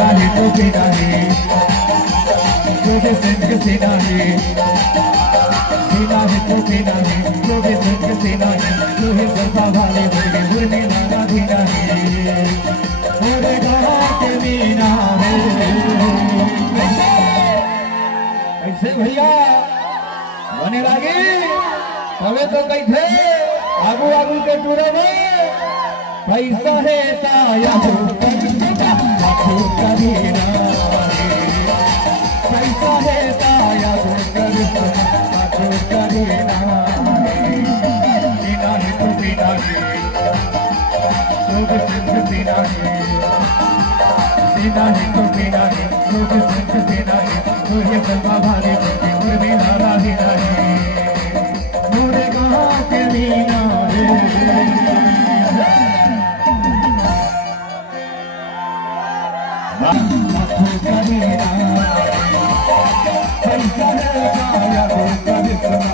है तो बिना है जोगे संग सेना है तो बिना है जोगे संग सेना है लोहे जलता वाले होंगे उड़ने वाला बिना है मोरे गाँव के मीना है ऐसे भैया बने लागे हमें तो कही थे आगू आगू के टूरे में पैसा है ताया जो करीना पैसा है ताया जो करीना बिना है तो बिना है लोग संग बिना है बिना है तो बिना है लोग संग बिना है तो ये बलवा वाले बच्चे और मेरा राहिना है मोरे गाँव के मीना पैसा है ताया जो करीना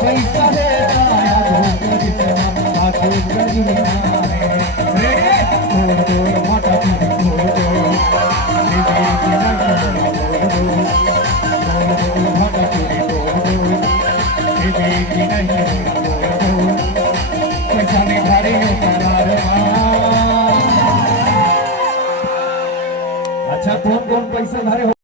पैसा है ताया जो करीना मोटा पैसा नहीं भारी अच्छा कौन कौन पैसा भारे